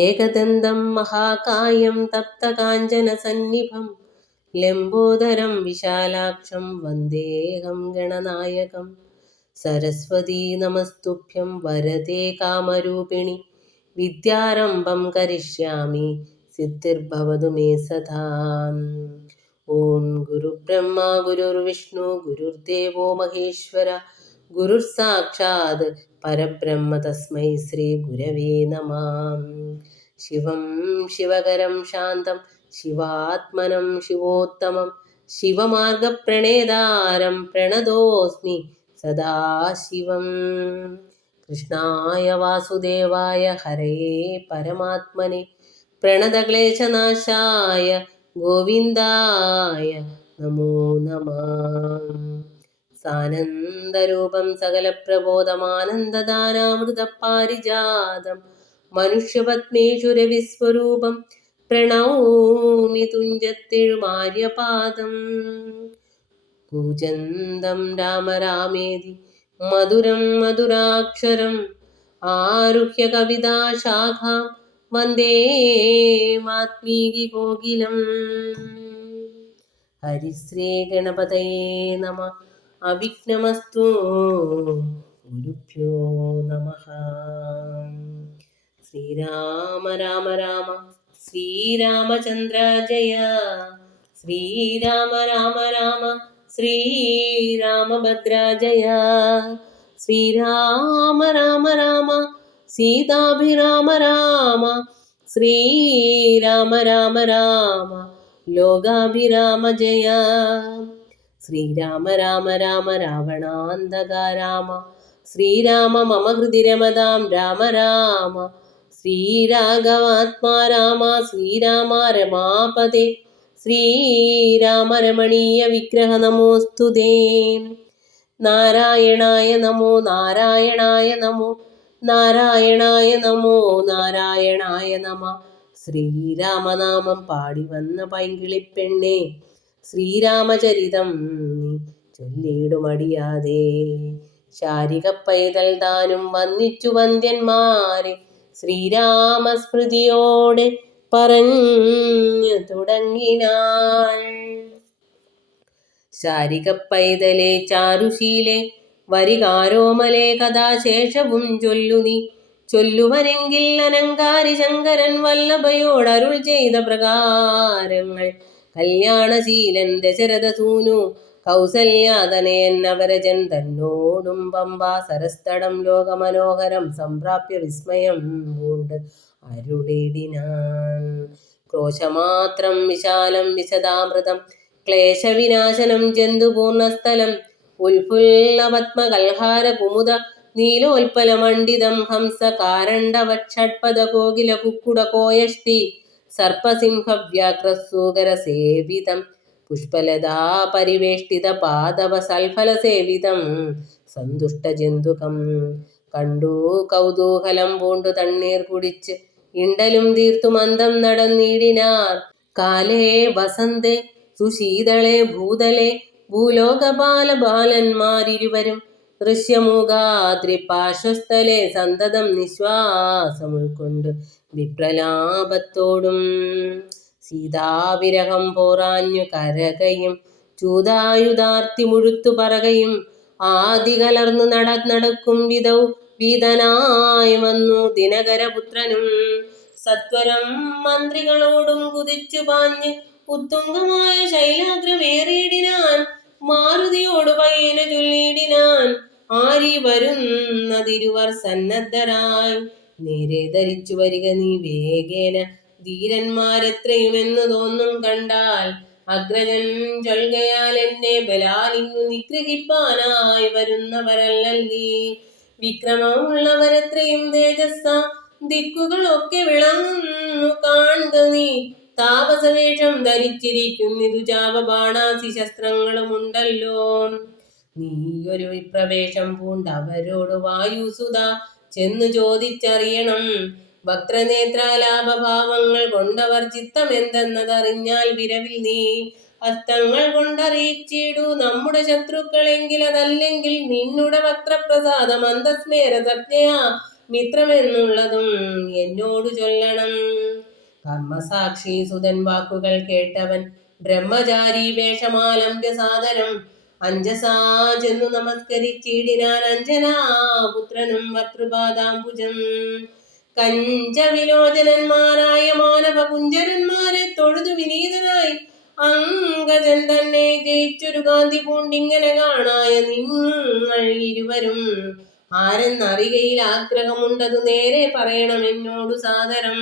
ഏകദന്തം മഹാകായം തപ്തകാഞ്ചനസന്നിഭം ലംബോദരം വിശാലാക്ഷം വന്ദേഹം ഗണനായകം. സരസ്വതീ നമസ്തുഭ്യം വരദേ കാമരൂപിണി വിദ്യാരംഭം കരിഷ്യാമി സിദ്ധിർഭവതു may സദാ. ഓം ഗുരുബ്രഹ്മ ഗുരുർവിഷ്ണു ഗുരുർദേവോ മഹേശ്വര ഗുരുർ സാക്ഷാത് പരബ്രഹ്മ തസ്മൈ ശ്രീ ഗുരവേ നമഃ. ശിവം ശിവകരം ശാന്തം ശിവാത്മനം ശിവോത്തമം ശിവമാർഗപ്രണേതാരം പ്രണതോസ്മി സദാശിവം. കൃഷ്ണായ വാസുദേവായ ഹരയേ പരമാത്മനെ പ്രണതക്ലേശനാശായ ഗോവിന്ദായ നമോ നമഃ. സാനന്ദരൂപം സകലപ്രബോധമാനന്ദദാനാമൃതപാരിജാതം മനുഷ്യപത്മേഷു രവിസ്വരൂപം പ്രണൗമി തുഞ്ചത്തെഴുമാര്യപാദം. കൂജന്തം രാമ രാമേതി മധുരം മധുരാക്ഷരം ആരുഹ്യ കവിതാശാഖാം വന്ദേ വാത്മീകി കോകിലം. ഹരിശ്രീ ഗണപതയേ നമഃ. അവിഘ്നമസ്തു. ഗുരുഭ്യോ നമഃ. ശ്രീരാമ രാമ രാമ ശ്രീരാമചന്ദ്ര ജയ. ശ്രീരാമ രാമ രാമ ശ്രീരാമഭദ്ര ജയ. ശ്രീരാമ രാമ രാമ സീതാഭിരാമ രാമ ശ്രീരാമ രാമ രാമ ലോകാഭിരാമ ജയ. ശ്രീരാമ രാമ രാമ രാവണാന്തക രാമ ശ്രീരാമ മമ ഹൃദി രമതാം രാമ രാമ. ശ്രീരാഘവാത്മാ രാമ ശ്രീരാമ രമാപദേ ശ്രീരാമ രമണീയ വിഗ്രഹ നമോസ്തുതേ. നാരായണായ നമോ നാരായണായ നമോ നാരായണായ നമോ നാരായണായ നമ. ശ്രീരാമനാമം പാടി വന്ന പൈങ്കിളിപ്പെണ്ണെ ശ്രീരാമചരിതം നീ ചൊല്ലിയിടുമടിയാതെ. ശാരിക പൈതൽ താനും വന്നിച്ചു വന്ദ്യന്മാരെ ശ്രീരാമസ്മൃതിയോടെ പറഞ്ഞു തുടങ്ങിനാൾ. ശാരിക പൈതലെ ചാരുശീലെ വരികാരോമലേ കഥാശേഷവും ചൊല്ലു നീ. ചൊല്ലുവനെങ്കിൽ അനങ്കാരി ശങ്കരൻ വല്ലഭയോടരുൾ ചെയ്ത പ്രകാരങ്ങൾ. കല്യാണശീലൻ ദശരഥസൂനു കൗസല്യാതനയൻ അവരജൻ തന്നോടും പമ്പാ സരസ്തടം ലോകമനോഹരം സംപ്രാപ്യ വിസ്മയം പൂണ്ട് അരുളിടിനാൻ. ക്രോശമാത്രം വിശാലം വിശദാമൃതം ക്ലേശവിനാശനം ജന്തുപൂർണസ്ഥലം ഉൽഫുല്ലപത്മകൽഹാര കുമുദ നീലോൽപലമണ്ഡിതം ഹംസ കാരണ്ഡവക്ഷട്പദ കോകില കുക്കുട കോയഷ്ടി സർപ്പസിംഹവ്യാഘ്രസൂകര സേവിതം പുഷ്പലതാ പരിവേഷ്ടിത പാദവ സൽഫല സേവിതം സന്തുഷ്ടജന്തുകം കണ്ടു കൗതൂഹലം പൂണ്ടു തണ്ണീർ കുടിച്ച് ഇണ്ടലും തീർത്തു മന്ദം നടന്നിടിനാർ. കാലേ വസന്തേ സുശീതളെ ഭൂതലെ ഭൂലോകപാല ബാലന്മാരിരുവരും ദൃശ്യമൂകാദ്രിപാർശ്വസ്ഥലെ സന്തതം നിശ്വാസമുൾക്കൊണ്ട് വിപ്രലാപത്തോടും സീതാവിരഹം പോറാഞ്ഞു കരകയും ചൂതായുധാർത്തി മുഴുത്തു പറകയും ആദി കലർന്നു നടക്കും വിധൗ വീതനായി വന്നു ദിനകരപുത്രനും. സത്വരം മന്ത്രികളോടും കുതിച്ചു പാഞ്ഞ് ഉത്തുംഗമായ ശൈലാഗ്രമേറിയിടിനാൻ. മാരുതിയോട് പയ്യന ചൊല്ലിയിടിനാൻ, ആരി വരുന്നതിരുവർ സന്നദ്ധരായി നേരെ ധരിച്ചു വരിക നീ വേഗേന. ധീരന്മാരെത്രയുമെന്ന് തോന്നും കണ്ടാൽ അഗ്രജൻ ചൊൽകയാൽ എന്നെ ബലാലിങ്ങു നിഗ്രഹിപ്പാനായി വരുന്നവരല്ലീ. വിക്രമമുള്ളവരെത്രയും തേജസ്സ ദിക്കുകളൊക്കെ വിളങ്ങുന്നു കാൺക നീ. താപസവേഷം ധരിച്ചിരിക്കുന്നിതു ചാപബാണാസി ശസ്ത്രങ്ങളുമുണ്ടല്ലോ. നീയൊരു വിപ്രവേഷം പൂണ്ടവരോട് വായുസുത ചെന്നു ചോദിച്ചറിയണം. വക്രനേത്രാലാപഭാവങ്ങൾ കൊണ്ടവർ ചിത്തമെന്തെന്നതറിഞ്ഞാൽ വിരവിൽ നീ ഹസ്തങ്ങൾ കൊണ്ടറിയിച്ചിടൂ നമ്മുടെ ശത്രുക്കളെങ്കിൽ. അതല്ലെങ്കിൽ നിന്നുടെ വക്രപ്രസാദം അന്തസ്മേര സംജ്ഞയാ മിത്രമെന്നുള്ളതും എന്നോടു ചൊല്ലണം. കർമ്മസാക്ഷി സുതൻ വാക്കുകൾ കേട്ടവൻ ബ്രഹ്മചാരി വേഷമാലംബ്യ സാദരം അഞ്ജസാ ചെന്നു നമസ്കരിച്ചിടിനാൻ അഞ്ജനാപുത്രനും ഭർതൃപാദാംബുജം. കഞ്ചവിലോചനന്മാരായ മാനവകുഞ്ചരന്മാരെ തൊഴുതു വിനീതനായി അങ്കജൻ തന്നെ ജയിച്ചൊരു ഗാന്ധി പൂണ്ടിങ്ങനെ കാണായ നിങ്ങൾ ഇരുവരും ആരെന്നറികയിൽ ആഗ്രഹമുണ്ടതു നേരെ പറയണം എന്നോടു സാദരം.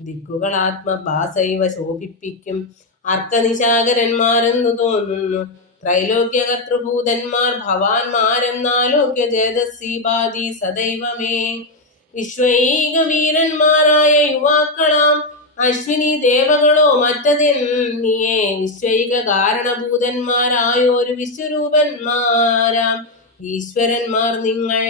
ദിക്കുകൾ ആത്മഭാസൈവ ശോഭിപ്പിക്കും അർക്കനിശാകരന്മാരെന്നു തോന്നുന്നു. ത്രൈലോക്യകർത്തൃഭൂതന്മാർ ഭവാന്മാരെന്നാലോക്യ ചേതസീപാതി സദൈവമേ. വിശ്വൈക വീരന്മാരായ യുവാക്കളാം അശ്വിനി ദേവകളോ മറ്റതെന്നിയേ. വിശ്വൈക കാരണഭൂതന്മാരായോരു വിശ്വരൂപന്മാരാം ഈശ്വരന്മാർ നിങ്ങൾ.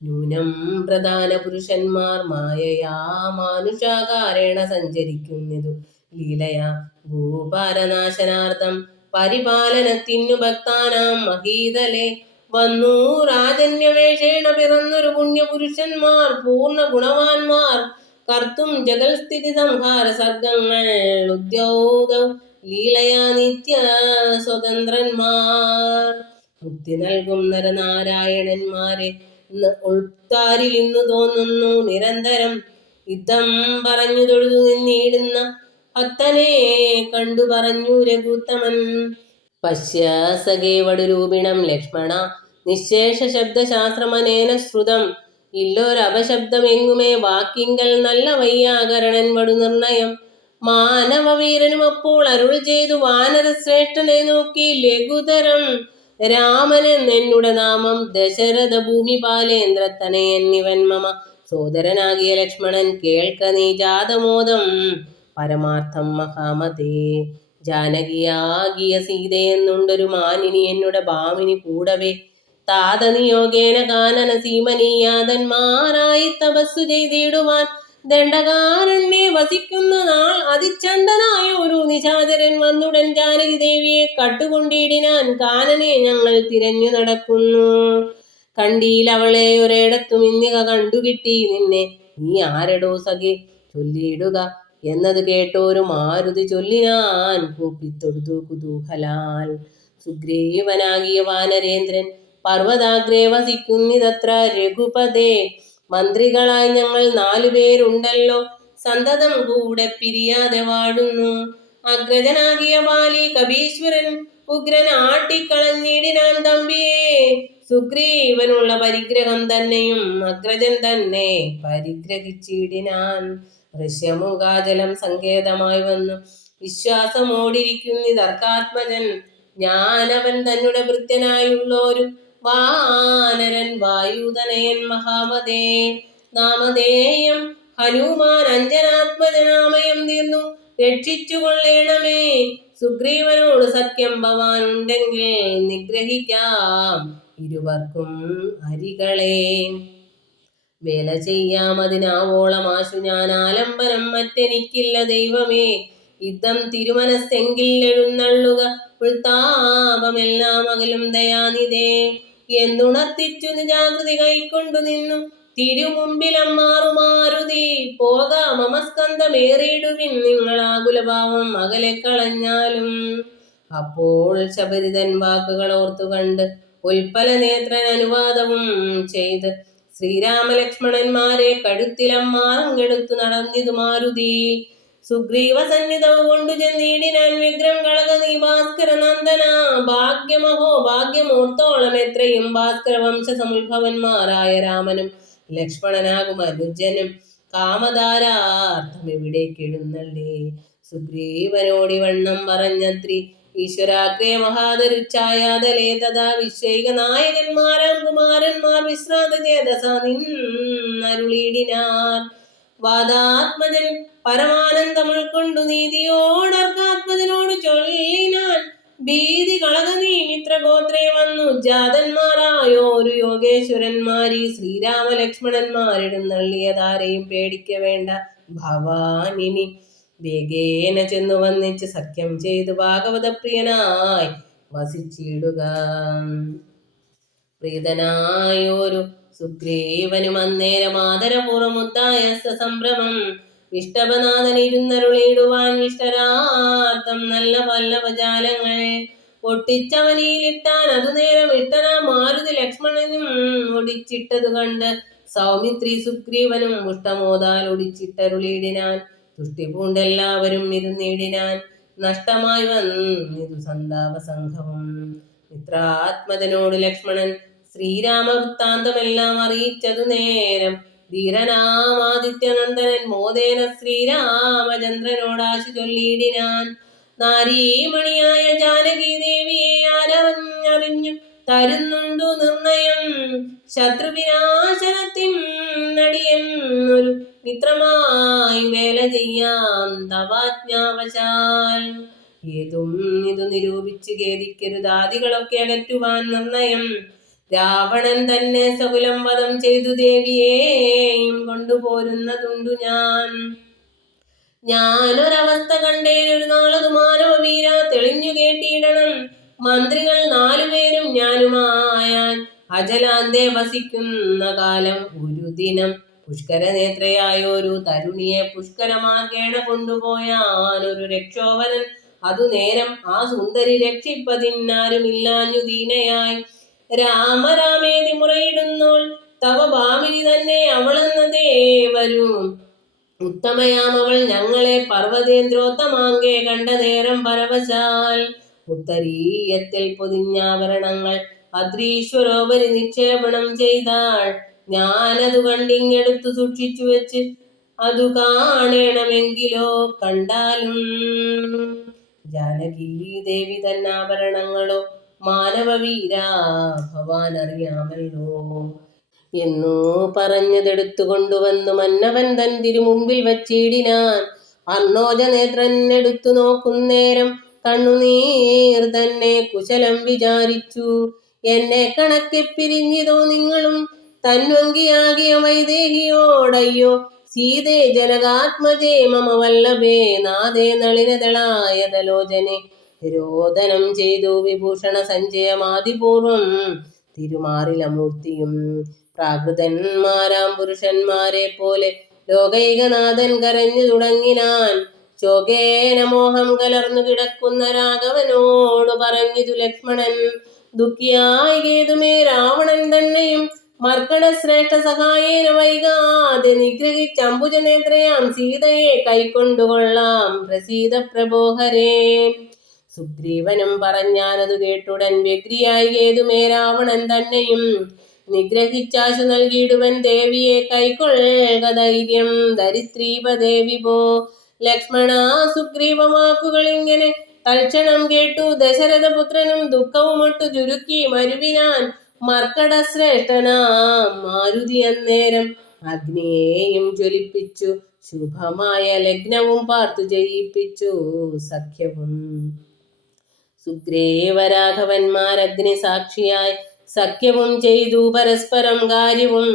നൂനം പ്രധാന പുരുഷന്മാർ മായയാ മാനുഷാകാരേണ സഞ്ചരിക്കുന്നിതു ലീലയാ ഭൂപാരനാശനാർത്ഥം പരിപാലനത്തിനു ഭക്താനാം മഹീതലെ. വന്നു രാജന്യവേഷേണ പിറന്നൊരു പുണ്യപുരുഷന്മാർ പൂർണ്ണ ഗുണവാന്മാർ കർത്തും ജഗൽസ്ഥിതി സംഹാര സർഗങ്ങൾ ഉദ്യൗതൗ ലീലയാ നിത്യ സ്വതന്ത്രന്മാർ. മുക്തി നൽകും നരനാരായണന്മാരെ ഉൾത്താരിലിന്നു തോന്നുന്നു നിരന്തരം. യുദ്ധം പറഞ്ഞു തൊഴുതു നിന്നിടുന്ന ഭക്തനെ കണ്ടു പറഞ്ഞു രഘുത്തമൻ. പശ്യ സഖേ വടുരൂപിണം ലക്ഷ്മണ നിശേഷ ശബ്ദശാസ്ത്രമനേന ശ്രുതം. ഇല്ലൊരപശബ്ദമെങ്ങുമേ വാക്കിങ്കൽ നല്ല വൈയാകരണൻ വടു നിർണയം. മാനവവീരനും അപ്പോൾ അരുൾ ചെയ്തു വാനരശ്രേഷ്ഠനെ നോക്കി ലഘുതരം. രാമനെന്നുടെ നാമം ദശരഥ ഭൂമിപാലേന്ദ്രത്തനയൻ ഇവൻ മമ സോദരനാകിയ ലക്ഷ്മണൻ. കേൾക്ക നീ ജാതമോദം പരമാർത്ഥം മഹാമതേ. ജാനകിയാകിയ സീതയെന്നുണ്ടൊരു മാനിനി എന്നുടെ ഭാമിനി കൂടവേ. താതനിയോഗേന കാനന സീമനീയാതന്മാരായി തപസ്സു ചെയ്തിടുവാൻ ദണ്ഡകാരണ്യെ വസിക്കുന്ന നാൾ അതിചണ്ഡനായ ഒരു നിശാചരൻ വന്നുടൻ ജാനകി ദേവിയെ കട്ടുകൊണ്ടിടിനാൻ. കാനനെ ഞങ്ങൾ തിരഞ്ഞു നടക്കുന്നു, കണ്ടീലവളെ ഒരിടത്തും ഇന്നിക കണ്ടുകിട്ടി നിന്നെ. നീ ആരെടോ സഖേ ചൊല്ലിയിടുക എന്നത് കേട്ടോരു മാരുതി ചൊല്ലിനാൻ കൂപ്പിത്തൊഴുതു കുതൂഹലാൽ. സുഗ്രീവനാകിയ വാനരേന്ദ്രൻ പർവ്വതാഗ്രേ വസിക്കുന്നിതത്ര രഘുപതേ. മന്ത്രികളായി ഞങ്ങൾ 4 പേരുണ്ടല്ലോ, സന്തതം കൂടെ പിരിയാതെ വാഴുന്നു. അഗ്രജനാകിയ ബാലി കപീശ്വരൻ ഉഗ്രൻ ആട്ടിക്കളഞ്ഞിടിനാൻ തമ്പിയെ. സുഗ്രീവനുള്ള പരിഗ്രഹം തന്നെയും അഗ്രജൻ തന്നെ പരിഗ്രഹിച്ചിടിനാൻ. ഋഷ്യമുഖാചലം സങ്കേതമായി വന്നു വിശ്വാസമോടിരിക്കുന്നിതർക്കാത്മജൻ. ഞാനവൻ തന്നെ ഭൃത്യനായുള്ളൊരു വാനരൻ വായുതനയൻ മഹാമതേ. നാമധേയം ഹനുമാൻ അഞ്ജനാത്മജനാമയം തീർന്നു രക്ഷിച്ചു കൊള്ളേണമേ. സുഗ്രീവനോട് സഖ്യം ഭവാനുണ്ടെങ്കിൽ നിഗ്രഹിക്കാം ഇരുവർക്കും അരികളെ. വേല ചെയ്യാമതിനാവോളമാശു ഞാൻ ആലംബനം മറ്റെനിക്കില്ല ദൈവമേ. യുദ്ധം തിരുമനസ്സെങ്കിൽ എഴുന്നള്ളുക ഉൾത്താപമെല്ലാം അകലും ദയാനിധേ. എന്നുണർത്തിച്ചു ജാഗൃതി കൈക്കൊണ്ടു നിന്നു തിരുമുമ്പിലമ്മാറു മാരുതി. പോകാം മമസ്കന്ധമേറിയിടുവിൻ നിങ്ങളാകുലഭാവം അകലെ കളഞ്ഞാലും. അപ്പോൾ ശബരിതൻ വാക്കുകൾ ഓർത്തുകണ്ട് ഉൽപ്പല നേത്രൻ അനുവാദവും ചെയ്ത് ശ്രീരാമലക്ഷ്മണന്മാരെ കഴുത്തിലമ്മാറും കെടുത്തു നടന്നിതു മാരുതി. സുഗ്രീവ സന്നിധവും കൊണ്ടു ചെന്നിടിനാൻ വിഗ്രം കളക നീ ഭാസ്കര നന്ദന. ഭാഗ്യമഹോ ഭാഗ്യമോർത്തോളം എത്രയും ഭാസ്കര വംശസമുദ്ഭവന്മാരായ രാമനും ലക്ഷ്മണനാകും അനുജനും കാമധാരാർത്ഥം ഇവിടേക്കെഴുന്നള്ളേ. സുഗ്രീവനോടിവണ്ണം പറഞ്ഞത്രി ഈശ്വരാഗ്രേ മഹാതരുച്ഛായാതലേ. തഥാ വിശ്വൈക നായകന്മാരാം കുമാരന്മാർ വിശ്രാന്ത ചേതസാ നിന്നരുളിടിനാർ. വാദാത്മജൻ പരമാനന്ദം ഉൾക്കൊണ്ടു നീതിയോടർക്കാത്മജനോട് ചൊല്ലിനാൻ. ഭീതി കളക നീ മിത്രഗോത്രേ വന്നു ജാതന്മാരായോരു യോഗേശ്വരന്മാരീ. ശ്രീരാമലക്ഷ്മണന്മാരെഴുന്നള്ളിയതാരെയും പേടിക്ക വേണ്ട ഭവാനിനി. വേഗേന ചെന്നു വന്നിച്ച് സഖ്യം ചെയ്തു ഭാഗവതപ്രിയനായി വസിച്ചിടുക. പ്രീതനായൊരു സുഗ്രീവനും അന്നേരം ആദരപൂർവമുദ്ധായ സംഭ്രമം ഇഷ്ടപനാഥനിരുന്നരുളിയിടുവാൻ വിഷ്ടരാർത്ഥം നല്ല പല്ലവജാലങ്ങൾ പൊട്ടിച്ചവനിയിലിട്ടാൻ അതുനേരം ഇഷ്ടനാ മാരുതി ലക്ഷ്മണനും ഒടിച്ചിട്ടതു കണ്ട് സൗമിത്രി സുഗ്രീവനും മുഷ്ടമോതാൽ ഒടിച്ചിട്ടരുളിയിടിനാൻ. തുഷ്ടി പൂണ്ടെല്ലാവരും ഇരുന്നിടിനാൻ. നഷ്ടമായി വന്നിതു സന്താപ സംഘവും. മിത്രാത്മജനോട് ലക്ഷ്മണൻ ശ്രീരാമവൃത്താന്തമെല്ലാം അറിയിച്ചതു നേരം ധീരനാമാദിത്യനന്ദനൻ മോദേന ശ്രീരാമചന്ദ്രനോടാശു ചൊല്ലിയിടിനാൻ. നാരീമണിയായ ജാനകി ദേവിയെ ആരറിഞ്ഞറിഞ്ഞു തരുന്നുണ്ടു നിർണയം. ശത്രുവിനാശനത്തിനടിയൻ ഒരു മിത്രമായി വേല ചെയ്യാം തവാജ്ഞാവശാൽ. ഏതും ഇതു നിരൂപിച്ചു ഖേദിക്കരുതാദികളൊക്കെ അകറ്റുവാൻ നിർണയം. രാവണൻ തന്നെ സകുലം വധം ചെയ്തു ദേവിയെയും കൊണ്ടുപോരുന്നതുണ്ടു ഞാൻ. ഞാനൊരവസ്ഥ കണ്ടേനൊരു നാളതു മാനവ വീര തെളിഞ്ഞു കേട്ടിടണം. മന്ത്രികൾ 4 പേരും ഞാനുമായാൻ അജലാന്തേ വസിക്കുന്ന കാലം ഒരു ദിനം പുഷ്കരനേത്രയായൊരു തരുണിയെ പുഷ്കരമാർഗേണ കൊണ്ടുപോയാൻ ഒരു രക്ഷോവരൻ. അതു നേരം ആ സുന്ദരി രക്ഷിപ്പതിനാരുമില്ലാഞ്ഞു ദീനയായി രാമരാമേതി മുറയിടുന്നോൾ തവ ഭാമിനി തന്നെ അവളെന്നതേ വരും. ഉത്തമയാമവൾ ഞങ്ങളെ പർവ്വതേന്ദ്രോത്തമാങ്കെ കണ്ട നേരം പരവശാൽ ഉത്തരീയത്തിൽ പൊതിഞ്ഞാഭരണങ്ങൾ അദ്രീശ്വരോപരി നിക്ഷേപണം ചെയ്താൾ. ഞാനതു കണ്ടിങ്ങെടുത്തു സൂക്ഷിച്ചു വെച്ച് അതു കാണണമെങ്കിലോ കണ്ടാലും. ജാനകീ ദേവി തന്നാഭരണങ്ങളോ മാനവവീരാ ഭവാൻ അറിയാമല്ലോ എന്നു പറഞ്ഞതെടുത്തു കൊണ്ടുവന്നു മന്നവൻ തൻ തിരുമുമ്പിൽ വച്ചിടിനാൻ. അർണോജനേത്രൻ എടുത്തു നോക്കുന്നേരം കണ്ണുനീർ തന്നെ കുശലം വിചാരിച്ചു. എന്നെ കണക്കെ പിരിഞ്ഞിതോ നിങ്ങളും തന്വങ്കിയാകിയ വൈദേഹിയോടയ്യോ സീതേ ജനകാത്മജേ മമ വല്ലഭേ നാദേ നളിനതളായതലോചനെ. രോദനം ചെയ്തു വിഭൂഷണ സഞ്ചയമാതിപൂർവം തിരുമാറിലമൂർത്തിയും പ്രാകൃതന്മാരാം പുരുഷന്മാരെ പോലെ ലോകൈകനാഥൻ കരഞ്ഞു തുടങ്ങിനാൻ. ശോകേന മോഹം കലർന്നു കിടക്കുന്ന രാഘവനോട് പറഞ്ഞിതു ലക്ഷ്മണൻ. ദുഃഖിയായി കേതുമേ രാവണൻ തന്നെയും മർക്കട ശ്രേഷ്ഠ സഹായേന വൈകാതെ നിഗ്രഹിച്ച അംബുജനേത്രയാം സീതയെ കൈക്കൊണ്ടുകൊള്ളാം പ്രസീത പ്രഭോഹരേ. സുഗ്രീവനും പറഞ്ഞാനതു കേട്ടുടൻ വ്യഗ്രിയായി കേതുമേ രാവണൻ തന്നെയും നിഗ്രഹിച്ചാശു നൽകിയിടുവൻ ദേവിയെ കൈക്കൊള്ളുക ധൈര്യം ധരിത്രീപദേ വിഭോ. ലക്ഷ്മണ സുഗ്രീവ വാക്കുകളിങ്ങനെ തൽക്ഷണം കേട്ടു ദശരഥപുത്രനും ദുഃഖവുമൊട്ടു ചുരുക്കി മരുവിനാൻ. മർക്കട ശ്രേഷ്ഠനാം മാരുതി അന്നേരം അഗ്നിയെയും ജ്വലിപ്പിച്ചു ശുഭമായ ലഗ്നവും പാർത്തു ജയിപ്പിച്ചു സഖ്യവും. സുഗ്രീവരാഘവന്മാരഗ്നി സാക്ഷിയായി സഖ്യവും ചെയ്തു പരസ്പരം കാര്യവും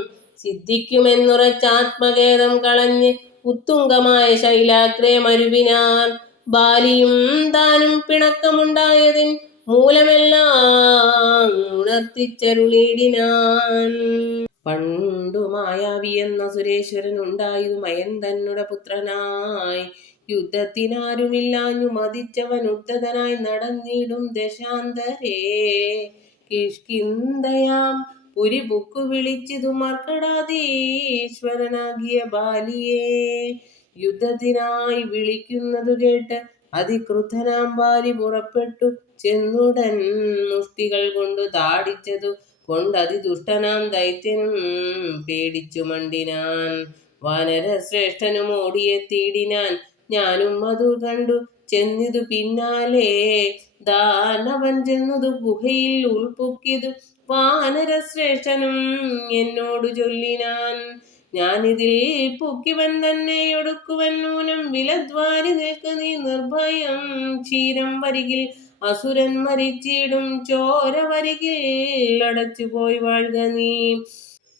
സിദ്ധിക്കുമെന്നുറച്ചാത്മഖേദം കളഞ്ഞ് ഉത്തുംഗമായ ശൈലാഗ്രേ മരുവിനാർ. ബാലിയും താനും പിണക്കമുണ്ടായതിൻ മൂലമെല്ലാം ഉണർത്തിച്ചരുളിടിനാൻ. പണ്ടു മായാവി എന്ന സുരേശ്വരൻ ഉണ്ടായതു മയൻ തന്നുടെ പുത്രനായി. യുദ്ധത്തിനാരുമില്ലാഞ്ഞു മതിച്ചവൻ ഉദ്ധതനായി നടന്നിടും ദശാന്തരേ. കിഷ്കിന്ധയാം പുരി ബുക്കു വിളിച്ചിതു മർക്കടാധീശ്വരനാകിയ ബാലിയെ. യുദ്ധത്തിനായി വിളിക്കുന്നതു കേട്ട് അതിക്രുദ്ധനാം ബാലി പുറപ്പെട്ടു ചെന്നുടൻ മുഷ്ടികൾ കൊണ്ടു താടിച്ചതു കൊണ്ടതിദുഷ്ടനാം ദൈത്യനും പേടിച്ചു മണ്ടിനാൻ. വാനരശ്രേഷ്ഠനും ഓടിയെത്തിയിടിനാൻ. ഞാനും അതു കണ്ടു ചെന്നിതു പിന്നാലെ. ദാനവൻ ചെന്നതു ഗുഹയിൽ ഉൾപ്പൊക്കിയതു വാനരശ്രേഷ്ഠനും എന്നോടു ചൊല്ലിനാൻ. ഞാനിതിൽ പൊക്കിവൻ തന്നെ ഒടുക്കുവൻ നൂനം വിലദ്വാരി നിൽക്ക നീ നിർഭയം. ക്ഷീരം വരികിൽ അസുരൻ മരിച്ചിടും ചോര വരികിൽ അടച്ചുപോയി വാഴുക നീ.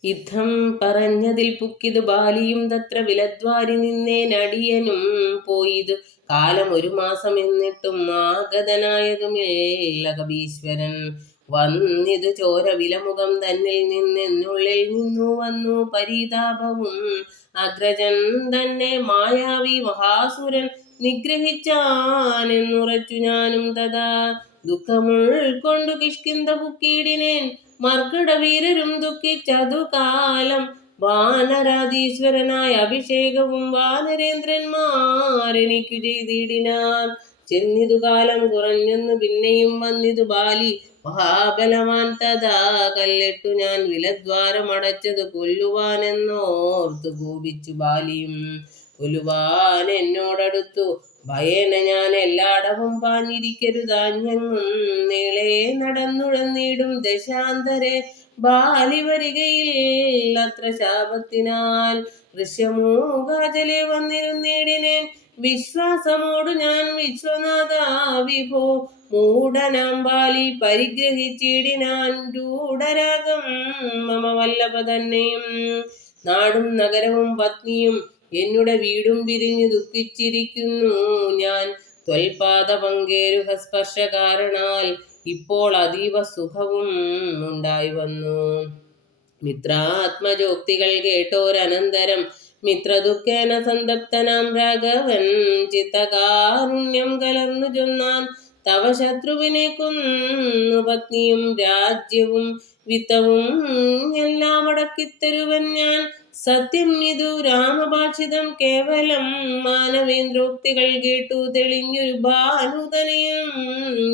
യുദ്ധം പറഞ്ഞതിൽ പുക്കിതു ബാലിയും തത്ര വിലദ്വാരി നിന്നേനടിയനും പോയിതു കാലം 1 മാസം എന്നിട്ടും ആഗതനായതുമില്ല കപീശ്വരൻ. വന്നിതു ചോര വിലമുഖം തന്നിൽ നിന്നുള്ളിൽ നിന്നു വന്നു പരിതാപവും. അഗ്രജൻ തന്നെ മായാവി മഹാസുരൻ നിഗ്രഹിച്ചാനെന്നുറച്ചു ഞാനും തഥാ ദുഃഖമുൾക്കൊണ്ടു കിഷ്കിന്ധ പുക്കീടിനേൻ. മർക്കടവീരരും ദുഃഖിച്ചതു കാലം വാനരാധീശ്വരനായ അഭിഷേകവും വാനരേന്ദ്രന്മാരെനിക്കു ചെയ്തിടിനാർ. ചെന്നിതു കാലം കുറഞ്ഞെന്നു പിന്നെയും വന്നിതു ബാലി മഹാബലവാൻ. തഥാ കല്ലെട്ടു ഞാൻ വിലദ്വാരമടച്ചത് കൊല്ലുവാനെന്നോർത്തു കോപിച്ചു ബാലിയും. കൊല്ലുവാൻ എന്നോടടുത്തു ഭയേന ഞാൻ എല്ലാടവും പാഞ്ഞിരിക്കരുതാഞ്ഞെങ്ങും നീളെ നടന്നുഴന്നിടും ദശാന്തരെ ബാലി വരികയിൽ അത്ര ശാപത്തിനാൽ. ഋഷ്യമൂകാചലെ വന്നിരുന്നിടിനേൻ വിശ്വാസമോടു ഞാൻ വിശ്വനാഥ വിഭോ. മൂഢനാം ബാലി പരിഗ്രഹിച്ചിടിനാൻ രൂഢരാഗം മമ വല്ലഭ തന്നെയും. നാടും നഗരവും പത്നിയും എന്നുടെ വീടും പിരിഞ്ഞു ദുഃഖിച്ചിരിക്കുന്നു ഞാൻ. ത്വൽപാദ പങ്കേരുഹ സ്പർശ കാരണാൽ ഇപ്പോൾ അതീവ സുഖവും ഉണ്ടായി വന്നു. മിത്രാത്മജോക്തികൾ കേട്ടോരനന്തരം മിത്രദുഃഖേന സന്തപ്തനാം രാഘവൻ ചിത്തകാരുണ്യം കലർന്നു ചൊന്നാൻ. തവ ശത്രുവിനെ കൊന്നു പത്നിയും രാജ്യവും വിത്തവും എല്ലാം അടക്കിത്തരുവൻ ഞാൻ. സത്യം ഇതു രാമഭാഷിതം കേവലം മാനവേന്ദ്രോക്തികൾ കേട്ടു തെളിഞ്ഞൊരു ഭാനുതനയും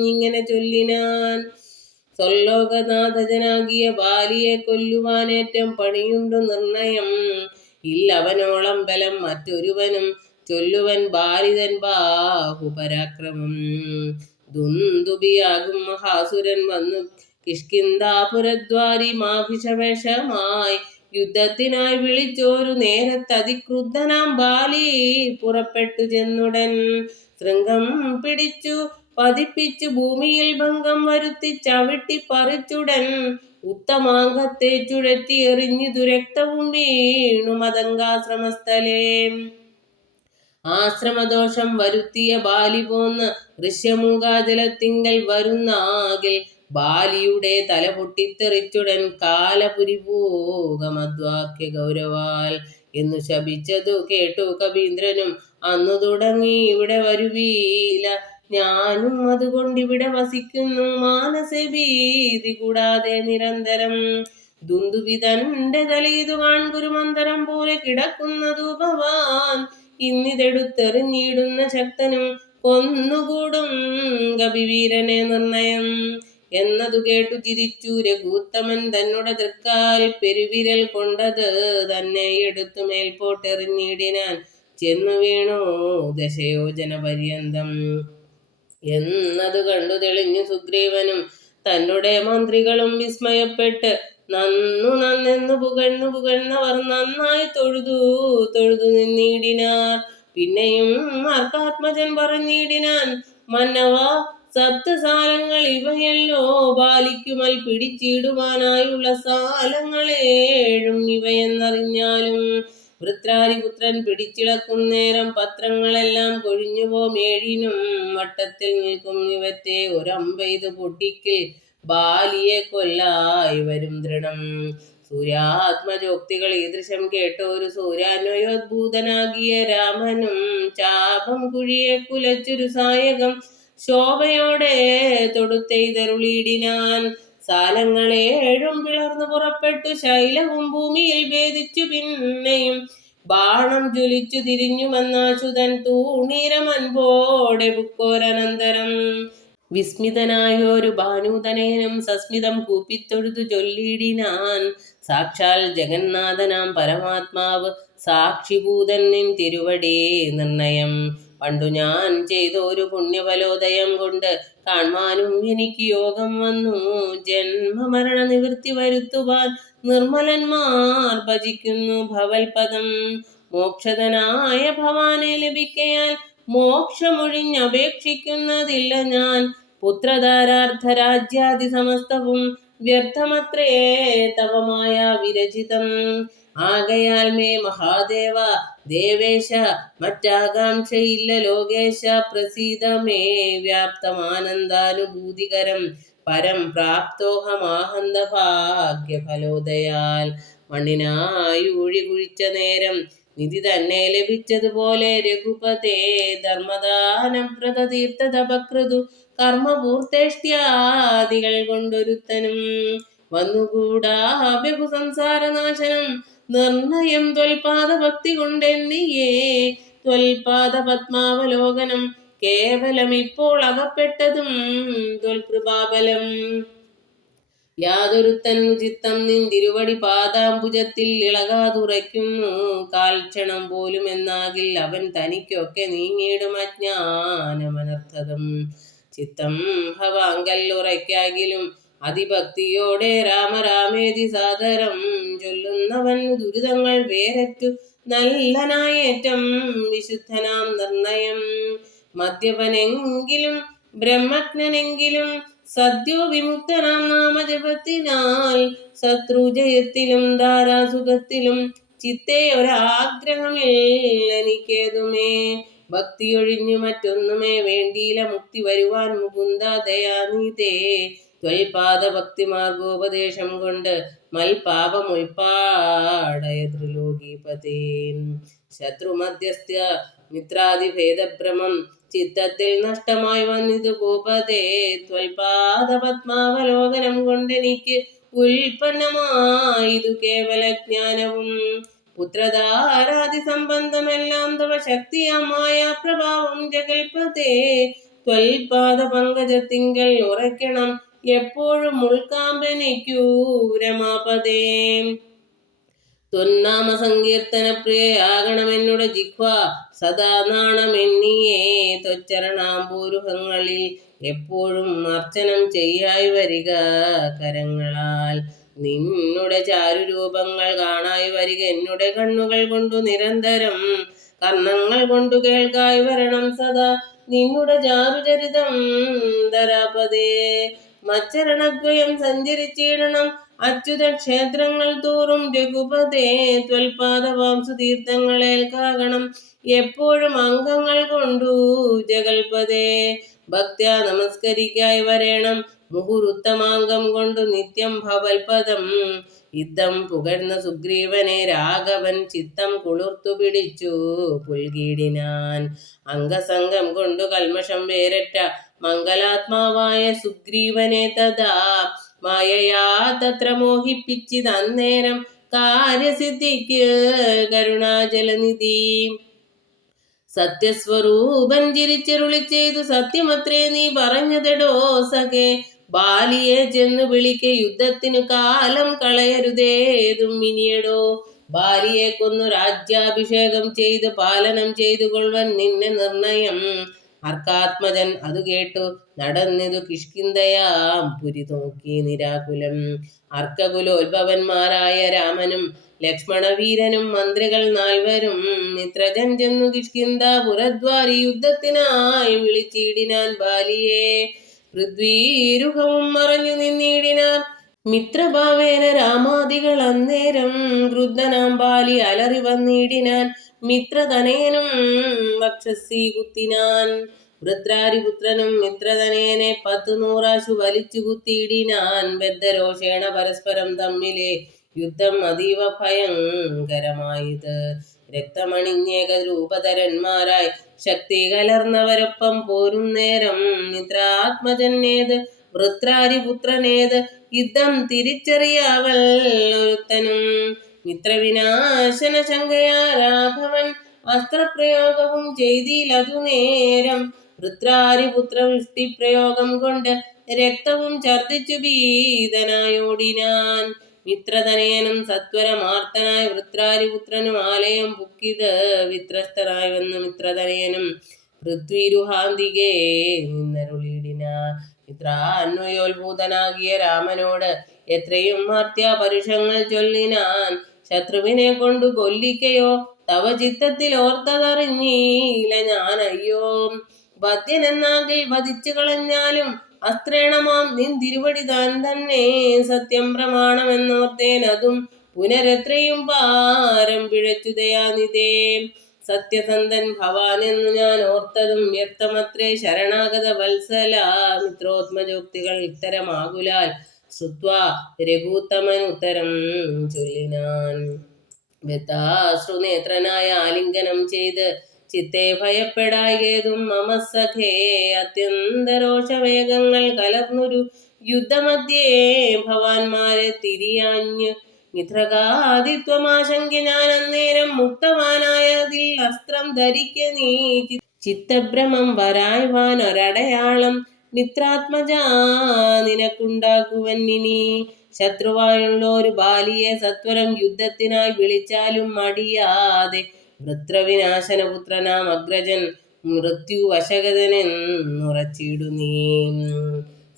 ഇങ്ങനെ ചൊല്ലിനാൻ. സ്വലോകനാഥജനാകിയ ബാലിയെ കൊല്ലുവാനേറ്റം പണിയുണ്ടു നിർണയം. ഇല്ലവനോളം ബലം മറ്റൊരുവനും ചൊല്ലുവൻ ബാലിതൻ ബാഹുപരാക്രമം. ദുന്ദുബിയാകും മഹാസുരൻ വന്നു കിഷ്കിന്ധാപുരദ്വാരി മാഹിഷവേഷമായി. യുദ്ധത്തിനായി വിളിച്ചോരു നേരത്തതിക്രുദ്ധനാം ബാലി പുറപ്പെട്ടു ചെന്നുടൻ. ശൃംഗം പിടിച്ചു പതിപ്പിച്ചു ഭൂമിയിൽ ഭംഗം വരുത്തി ചവിട്ടി പറിച്ചുടൻ ഉത്തമാംഗത്തെ ചുഴറ്റി എറിഞ്ഞിതു രക്തവും വീണു മതങ്കാശ്രമസ്ഥലേ. ആശ്രമദോഷം വരുത്തിയ ബാലി പോന്ന് ഋഷ്യമൂകാചലത്തിങ്കൽ വരുന്നാകിൽ ബാലിയുടെ തല പൊട്ടിത്തെറിച്ചുടൻ കാലപുരിഭൂകമദ്വാക്യ ഗൗരവാൽ എന്നു ശപിച്ചതു കേട്ടു കവീന്ദ്രനും. അന്നു തുടങ്ങി ഇവിടെ വരുവീല ഞാനും അതുകൊണ്ടിവിടെ വസിക്കുന്നു മാനസേ ഭീതി കൂടാതെ നിരന്തരം. ദുന്ദുബി തന്റെ തലയിതു കാൺകുരുമന്തരം പോലെ കിടക്കുന്നതു ഭവാൻ. ഇന്നിതെടുത്തെറിഞ്ഞിടുന്ന ശക്തനും കൊന്നുകൂടും കപിവീരനെ നിർണയം. എന്നതു കേട്ടു ചിരിച്ചു രഘൂത്തമൻ തന്നുടെ തൃക്കാൽ പെരുവിരൽ കൊണ്ടത് തന്നെ എടുത്തു മേൽപോട്ടെറിഞ്ഞിടിനാൻ. ചെന്നു വീണു ദശയോജന പര്യന്തം. എന്നതു കണ്ടു തെളിഞ്ഞു സുഗ്രീവനും തന്നുടെ മന്ത്രികളും വിസ്മയപ്പെട്ട് നന്നെന്നു പുകഴ്ന്നവർ നന്നായി തൊഴുതു നിന്നിടിനാർ. പിന്നെയും മാർക്കാത്മജൻ പറഞ്ഞിടിനാൻ, മന്നവ സപ്തസാലങ്ങൾ ഇവയല്ലോ ബാലിക്കുമൽ പിടിച്ചിടുവാനായുള്ള സാലങ്ങളേഴും ഇവയെന്നറിഞ്ഞാലും. വൃത്രാരിപുത്രൻ പിടിച്ചിളക്കും നേരം പത്രങ്ങളെല്ലാം കൊഴിഞ്ഞുപോം. ഏഴിനും വട്ടത്തിൽ നിൽക്കും ഇവറ്റെ ഒരമ്പെയ്തു പൊട്ടിക്കിൽ ബാലിയെ കൊല്ലായി വരും ദൃഢം. സൂര്യാത്മജോക്തികൾ ഈദൃശം കേട്ടോരു സൂര്യാന്വയോദ്ഭൂതനാകിയ രാമനും ചാപം കുഴിയെ കുലച്ചൊരു സായകം ശോഭയോടെ തൊടുത്തെയ്തരുളിയിടിനാൻ. സാലങ്ങളേഴും പിളർന്നു പുറപ്പെട്ടു ശൈലവും ഭൂമിയിൽ ഭേദിച്ചു. പിന്നെയും ബാണം ജ്വലിച്ചു തിരിഞ്ഞുമെന്നാശുതൻ തൂണീരമൻപോടെ പുക്കോരനന്തരം. വിസ്മിതനായോരു ഭാനുതനയനും സസ്മിതം കൂപ്പിത്തൊഴുതു ചൊല്ലിയിടിനാൻ, സാക്ഷാൽ ജഗന്നാഥനാം പരമാത്മാവ് സാക്ഷിഭൂതൻ നിൻ തിരുവടി നിർണയം. പണ്ടു ഞാൻ ചെയ്തൊരു പുണ്യഫലോദയം കൊണ്ട് കാൺമാനും എനിക്ക് യോഗം വന്നു. ജന്മമരണ നിവൃത്തി വരുത്തുവാൻ നിർമ്മലന്മാർ ഭജിക്കുന്നു ഭവൽപദം. മോക്ഷതനായ ഭവാനെ ലഭിക്കയാൽ മോക്ഷമൊഴിഞ്ഞപേക്ഷിക്കുന്നതില്ല ഞാൻ. പുത്രധാരാർത്ഥരാജ്യാദി സമസ്തവും വ്യർത്ഥമത്രേ തവമായ വിരചിതം. ആകയാൽ മേ മഹാദേവ ദേവേശ മറ്റാകാംക്ഷയില്ല ലോകേശ. പ്രസീത മേ വ്യാപ്തമാനന്ദാനുഭൂതികരം പരം പ്രാപ്തോഹമാഹന്ത ഭാഗ്യഫലോദയാൽ. മണ്ണിനായി ഊഴി കുഴിച്ച നേരം നിധി തന്നെ ലഭിച്ചതുപോലെ രഘുപതേ ധർമ്മദാനം വ്രതതീർത്ഥ തപകൃതു കർമ്മപൂർത്തേഷ്ട്യാദികൾ കൊണ്ടൊരുത്തനും വന്നുകൂടാ ബഹുസംസാരനാശനം നിർണയം ത്വൽപാദ ഭക്തി കൊണ്ടെന്നിയേ. ത്വൽപാദ പത്മാവലോകനം കേവലം ഇപ്പോൾ അകപ്പെട്ടതും ത്വൽകൃപാബലം. യാതൊരുത്തൻ ചിത്തം നിന്തിരുവടി പാദാംബുജത്തിൽ ഇളകാതുറയ്ക്കുന്നു കാൽക്ഷണം പോലും എന്നാകിൽ അവൻ തനിക്കൊക്കെ നീങ്ങിയിടും അജ്ഞാനമനർത്ഥകം. ചിത്തം ഭവാങ്കൽ ഉറയ്ക്കാകിലും അതിഭക്തിയോടെ രാമരാമേതി സാദരം ചൊല്ലുന്നവൻ ദുരിതങ്ങൾ വേരറ്റു നല്ലനായേറ്റം വിശുദ്ധനാം നിർണയം. മദ്യപനെങ്കിലും ബ്രഹ്മജ്ഞനെങ്കിലും സദ്യോ വിമുക്തനാം നാമജപത്തിനാൽ ശത്രുജയത്തിലും ധാരാസുഖത്തിലും ചിത്തേ ഒരാഗ്രഹമില്ലെനിക്കേതുമേ. ഭക്തിയൊഴിഞ്ഞു മറ്റൊന്നുമേ വേണ്ടിയില്ല മുക്തി വരുവാൻ മുകുന്ദ ദയാനിധേ. ത്വൽപാദ ഭക്തി മാർഗോപദേശം കൊണ്ട് മൽപാപമുൾപ്പാടയ ത്രിലോകീപതേ. ശത്രുമധ്യസ്ഥ മിത്രാദിഭേദഭ്രമം ചിത്തത്തിൽ നഷ്ടമായി വന്നിതു ഭൂപതേ. ത്വൽപാദ പത്മാവലോകനം കൊണ്ടെനിക്ക് ഉൽപ്പന്നമായിതു കേവലജ്ഞാനവും പുത്രധാരാദി സംബന്ധമെല്ലാം തവ ശക്തിയാമായ പ്രഭാവം ജഗൽപതേ. ത്വൽപാദ പങ്കജത്തിങ്കൽ ഉറയ്ക്കണം എപ്പോഴും ഉൾക്കാമ്പനിക്കൂ രമാപതേ. ത്വന്നാമ സങ്കീർത്തന പ്രിയയാകണമെന്നുടെ ജിഹ്വ സദാ നാണമെന്നിയേ. ത്വച്ചരണാംബൂരുഹങ്ങളിൽ എപ്പോഴും അർച്ചനം ചെയ്യായി വരിക കരങ്ങളാൽ. നിന്നുടെ ചാരുരൂപങ്ങൾ കാണായി വരിക എന്നുടെ കണ്ണുകൾ കൊണ്ടു നിരന്തരം. കർണങ്ങൾ കൊണ്ടു കേൾക്കായി വരണം സദാ നിന്നുടെ ചാരുചരിതം ധരാപതേ. മച്ചരണദ്വയം സഞ്ചരിച്ചിടണം അച്യുത ക്ഷേത്രങ്ങൾ തോറും രഘുപതേ. ത്വൽപാദവാംസു തീർത്ഥങ്ങളേൽക്കാകണം എപ്പോഴും അംഗങ്ങൾ കൊണ്ടു ജഗൽപതേ. ഭക്ത്യാ നമസ്കരിക്കായി വരേണം മുഹുരുത്തമാംഗം കൊണ്ടു നിത്യം ഭവൽപദം. യുദ്ധം പുകഴ്ന്ന സുഗ്രീവനെ രാഘവൻ ചിത്തം കുളിർത്തു പിടിച്ചു പുൽകീടിനാൻ. അംഗസംഗം കൊണ്ടു കൽമഷം വേരറ്റ മംഗലാത്മാവായ സുഗ്രീവനെ തഥാ മായയാ തത്ര മോഹിപ്പിച്ചിതന്നേരം കാര്യസിദ്ധിക്ക് കരുണാജലനിധി. സത്യസ്വരൂപൻ ചിരിച്ചരുളി ചെയ്തു സത്യമത്രേ നീ പറഞ്ഞതെടോ സഖേ. ബാലിയെ ചെന്നു വിളിക്ക യുദ്ധത്തിനു കാലം കളയരുതേതും ഇനിയടോ. ബാലിയെ കൊന്നു രാജ്യാഭിഷേകം ചെയ്ത് പാലനം ചെയ്തു കൊള്ളുവൻ നിന്നെ നിർണയം. അർക്കാത്മജൻ അതു കേട്ടു നടന്നിതു കിഷ്കിന്ധയാം പുരി നോക്കി നിരാകുലം. അർക്കകുലോത്ഭവന്മാരായ രാമനും ലക്ഷ്മണവീരനും മന്ത്രികൾ 4 മിത്രജൻ ചെന്നു കിഷ്കിന്ധാപുരദ്വാരി യുദ്ധത്തിനായി വിളിച്ചിടിനാൻ ബാലിയെ. പൃഥ്വീരുഹവും മറഞ്ഞു നിന്നിടിനാൻ മിത്രഭാവേന രാമാദികൾ അന്നേരം. ക്രുദ്ധനാം ബാലി അലറി വന്നിടിനാൻ മിത്രതനയനും വക്ഷസി കുത്തിനാൻ. വൃത്രാരിപുത്രനും മിത്രതനയനെ 10 വലിച്ചു കുത്തിയിടിനാൻ. ബദ്ധരോഷേണ പരസ്പരം തമ്മിലെ യുദ്ധം അതീവ ഭയങ്കരമായത്. രക്തമണിഞ്ഞേകരൂപധരന്മാരായി ശക്തി കലർന്നവരൊപ്പം പോരും നേരം. മിത്രാത്മജനേത് വൃത്രാരിപുത്രനേത് യുദ്ധം തിരിച്ചറിയാവൽ ഒരുത്തനും. മിത്രവിനാശന ശങ്കയാ രാഘവൻ അസ്ത്രപ്രയോഗവും ചെയ്തിലതു നേരം. വൃത്രാരിപുത്ര വൃഷ്ടിപ്രയോഗം കൊണ്ട് രക്തവും ഛർദിച്ചു ഭീതനായോടിനാൻ. മിത്രതനയനും സത്വരമാർത്തനായ വൃത്രാരിപുത്രനും ആലയം പുക്കിത് വിത്രസ്തനായി വന്നു മിത്രതനയനും പൃഥ്വീരുഹാന്തികേ നിന്നരുളിയിടിനാൻ. മിത്രാന്വയോത്ഭൂതനാകിയ രാമനോട് എത്രയും മർത്യാ പരുഷങ്ങൾ ചൊല്ലിനാൻ. ശത്രുവിനെ കൊണ്ടു കൊല്ലിക്കയോ തവ ചിത്തത്തിൽ ഓർത്തതറിഞ്ഞീല ഞാനയ്യോ. വധ്യനെന്നാകിൽ വധിച്ചു കളഞ്ഞാലും അസ്ത്രേണമാം നിൻ തിരുവടി താൻ തന്നെ സത്യം പ്രമാണമെന്നോർത്തേൻ. അതും പുനരെത്രയും പാരം പിഴച്ചു ദയാനിധേ. സത്യസന്ധൻ ഭവാനെന്നു ഞാൻ ഓർത്തതും വ്യക്തമത്രേ ശരണാഗത വത്സല. മിത്രോത്മജോക്തികൾ ഇത്തരമാകുലാൽ ശ്രുത്വാ രഘൂത്തമൻ ഉത്തരം ചൊല്ലിനാൻ. ബദ്ധാശ്രുനേത്രനായ ആലിംഗനം ചെയ്ത് ചിത്തെ ഭയപ്പെടായതും മമ സഖേ. അത്യന്തരോഷവേഗങ്ങൾ കലർന്നൊരു യുദ്ധമധ്യേ ഭവാന്മാരെ തിരിയാഞ്ഞ് മിത്രകാദിത്വമാശങ്ക ഞാൻ അന്നേരം മുക്തവാനായതിൽ അസ്ത്രം ധരിക്ക നീ. ചിത്തഭ്രമം വരായ്വാൻ ഒരടയാളം മിത്രാത്മജാ നിനക്കുണ്ടാക്കുവൻ ഇനി. ശത്രുവായുള്ളൊരു ബാലിയെ സത്വരം യുദ്ധത്തിനായി വിളിച്ചാലും മടിയാതെ. വൃത്രവിനാശനപുത്രനാം അഗ്രജൻ മൃത്യുവശഗതനെന്നുറച്ചിടു നീ.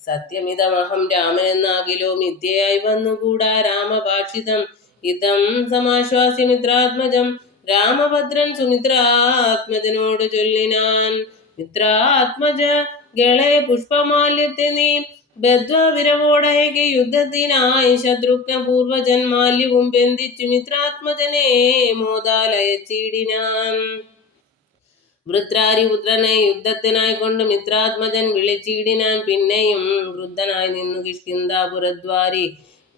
സത്യമിതമഹം രാമനെന്നാകിലോ മിഥ്യയായി വന്നുകൂടാ. രാമഭാഷിതം ഇതം സമാശ്വാസ്യ മിത്രാത്മജം. രാമഭദ്രൻ സുമിത്രാത്മജനോട് ചൊല്ലിനാൻ. മിത്രാത്മജ ഗളെ പുഷ്പമാല്യത്തെ നീ ബദ്ധ്വാ വിരവോടയക യുദ്ധത്തിനായി. ശത്രുഘ്ന പൂർവജൻ മാല്യവും ബന്ധിച്ചു മിത്രാത്മജനെ മോദാലയച്ചിടിനാൻ. വൃത്രാരിപുത്രനെ യുദ്ധത്തിനായി കൊണ്ട് മിത്രാത്മജൻ വിളിച്ചിടിനാൻ. പിന്നെയും ക്രുദ്ധനായി നിന്നു കിഷ്കിന്ധാപുരദ്വാരി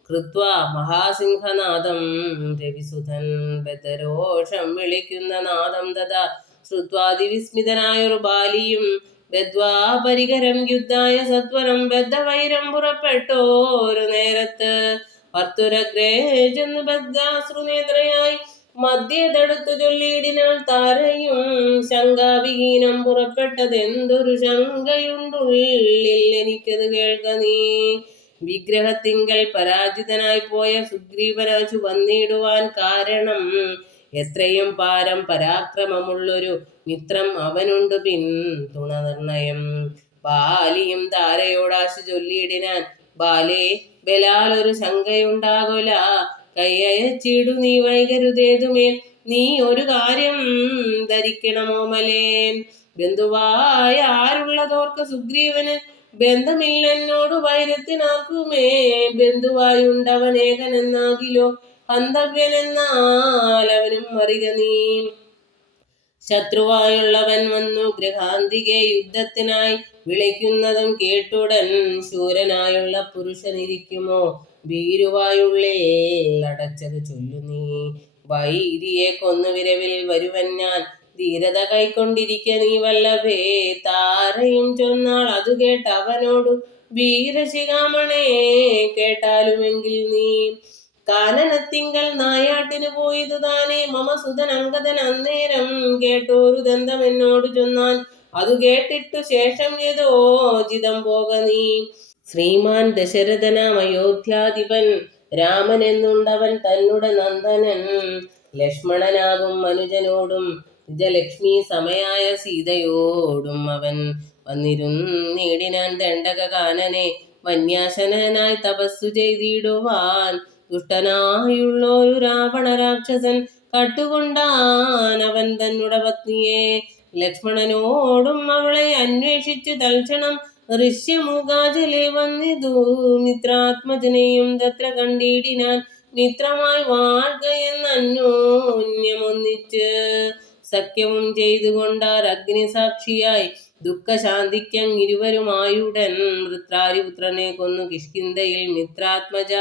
കൃത്വാ മഹാസിംഹനാദം. രവിസുതൻ ബദ്ധരോഷം വിളിക്കുന്ന നാദം തഥാ ശ്രുത്വാതിവിസ്മിതനായൊരു ബാലിയും ബദ്ധ്വാ പരികരം യുദ്ധായ സത്വരം ബദ്ധവൈരം പുറപ്പെട്ടോരു നേരത്ത്. ഭർത്തുരഗ്രേ ചെന്ന് ബദ്ധാശ്രുനേത്രയായി മധ്യേ തടുത്തു ചൊല്ലിയിടിനാൾ താരയും. ശങ്കാവിഹീനം പുറപ്പെട്ടതെന്തൊരു ശങ്കയുണ്ടുള്ളിൽ എനിക്കത് കേൾക്ക നീ. വിഗ്രഹത്തിങ്കൽ പരാജിതനായി പോയ സുഗ്രീവനാശു വന്നിടുവാൻ കാരണം. എത്രയും പാരം പരാക്രമമുള്ളൊരു മിത്രം അവനുണ്ട് പിൻ തുണ നിർണയം. ബാലിയും താരയോടാശു ചൊല്ലിയിടിനാൻ. ബാലേ ബലാലൊരു ശങ്കയുണ്ടാകൊല. കൈയച്ചിടു നീ വൈകരുതേതുമേ. നീ ഒരു കാര്യം ധരിക്കണമോമലേ. ബന്ധുവായ ആരുള്ളതോർക്ക സുഗ്രീവന് ബന്ധമില്ലെന്നോടു വൈരത്തിനാർക്കുമേ. ബന്ധുവായുണ്ടവനേകനെന്നാകിലോ ഹന്തവ്യനെന്നാൽ അവനും അറിക നീ. ശത്രുവായുള്ളവൻ വന്നു ഗൃഹാന്തികെ യുദ്ധത്തിനായി വിളിക്കുന്നതും കേട്ടുടൻ ശൂരനായുള്ള പുരുഷനിരിക്കുമോ ഭീരുവായുള്ളിൽ അടച്ചത് ചൊല്ലു നീ. വൈരിയെ കൊന്നു വിരവിൽ വരുവൻ ഞാൻ ധീരത കൈക്കൊണ്ടിരിക്ക നീ വല്ലഭേ. താരയും ചൊന്നാൾ അതു കേട്ടവനോടു വീരശിഖാമണേ കേട്ടാലുമെങ്കിൽ നീ. കാനനത്തിങ്കൽ നായാട്ടിനു പോയതു താനേ മമ സുതൻ അങ്കദൻ അന്നേരം കേട്ടോരു ദന്തം എന്നോട് ചൊന്നാൻ. അതു കേട്ടിട്ടു ശേഷം യഥോചിതം പോക നീ. ശ്രീമാൻ ദശരഥനാം അയോധ്യാധിപൻ രാമൻ എന്നുണ്ടവൻ തന്നുടെ നന്ദനൻ. ലക്ഷ്മണനാകും മനുജനോടും നിജലക്ഷ്മി സമയായ സീതയോടും അവൻ വന്നിരുന്നിടിനാൻ ദണ്ഡക കാനനെ. വന്യാശനായി തപസ്സു ചെയ്തിടുവാൻ ദുഷ്ടനായുള്ളൊരു രാവണ രാക്ഷസൻ കട്ടുകൊണ്ടാൻ അവൻ തന്നുടെ പത്നിയെ. ലക്ഷ്മണനോടും അവളെ അന്വേഷിച്ചു തൽക്ഷണം ഋഷ്യമൂകാചലെ വന്നിതു. മിത്രാത്മജനെയും തത്ര കണ്ടിടിനാൻ. മിത്രമായി വാഴ്ക എന്നന്യോന്യമൊന്നിച്ച് സഖ്യവും ചെയ്തുകൊണ്ടാർ അഗ്നിസാക്ഷിയായി. ദുഃഖശാന്തിക്കങ്ങിരുവരുമായുടൻ വൃത്രാരിപുത്രനെ കൊന്നു കിഷ്കിന്ധയിൽ മിത്രാത്മജ